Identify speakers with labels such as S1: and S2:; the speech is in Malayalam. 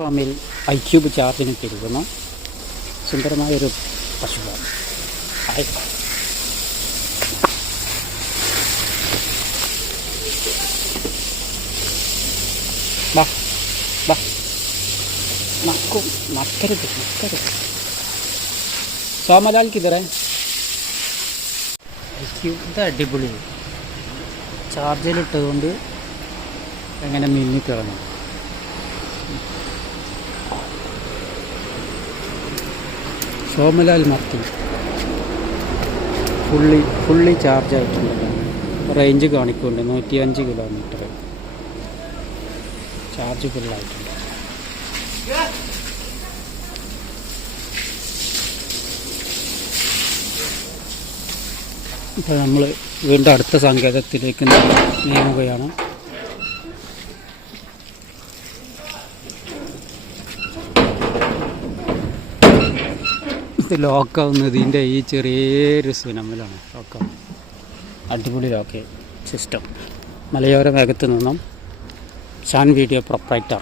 S1: ഫാമിൽ ഐ ക്യൂബ് ചാർജിന് തിരുകുന്ന സുന്ദരമായൊരു പശുവാണ്. നക്കും നക്കരുത് നക്കരുത് സോമലാൽ കിതറേ ഇത് അടിപൊളി. ചാർജിലിട്ടുകൊണ്ട് എങ്ങനെ മിന്നിത്തിറങ്ങും സോമലാൽ മർത്തി. ഫുള്ളി ഫുള്ളി ചാർജ് ആയിട്ടുണ്ട് റേഞ്ച് കാണിക്കുന്നുണ്ട് നൂറ്റി അഞ്ച് കിലോമീറ്റർ ചാർജ് ഫുള്ളായിട്ടുണ്ട് ഇപ്പോൾ നമ്മൾ വീണ്ടും അടുത്ത സങ്കേതത്തിലേക്ക് നീങ്ങുകയാണ്. ഇത് ലോക്കാവുന്നത് ഇതിന്റെ ഈ ചെറിയൊരു സുനമ്മലാണ് ലോക്കാവുന്നത് അടിപൊളി ലോക്ക് സിസ്റ്റം. മലയോര വേഗത്ത് നിന്നും ഷാൻ വീഡിയോ പ്രൊപ്പറേറ്റർ